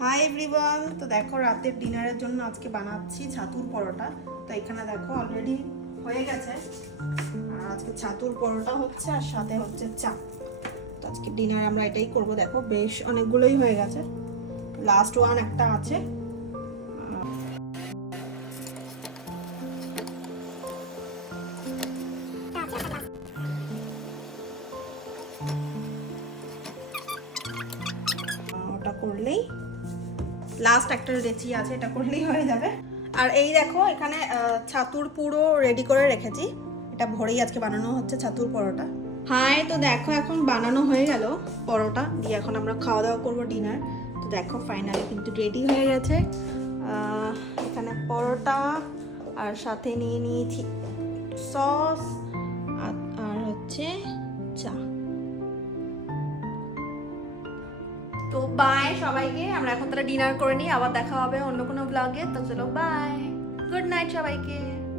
Hi everyone, তো দেখো রাতের ডিনারের জন্য আজকে বানাচ্ছি ছাতুর পরোটা। তো এখানে দেখো অলরেডি হয়ে গেছে। আর আজকে ছাতুর পরোটা হচ্ছে আর সাথে হচ্ছে চা। তো আজকে ডিনার আমরা এটাই করব। দেখো বেশ অনেকগুলোই হয়ে গেছে, লাস্ট ওয়ান একটা আছে। ওটা করলেই লাস্ট একটা রেচি আছে, এটা করলেই হয়ে যাবে। আর এই দেখো এখানে ছাতুর পুরো রেডি করে রেখেছি, এটা ভরেই আজকে বানানো হচ্ছে ছাতুর পরোটা। হাই, তো দেখো এখন বানানো হয়ে গেল পরোটা দিয়ে, এখন আমরা খাওয়া দাওয়া করবো ডিনার। তো দেখো ফাইনালি কিন্তু রেডি হয়ে গেছে। এখানে পরোটা আর সাথে নিয়ে নিয়েছি সস আর হচ্ছে চা। তো বাই সবাইকে, আমরা এখন তাহলে ডিনার করে নিই, আবার দেখা হবে অন্য কোনো ব্লগে। তো চলো বাই, গুড নাইট সবাইকে।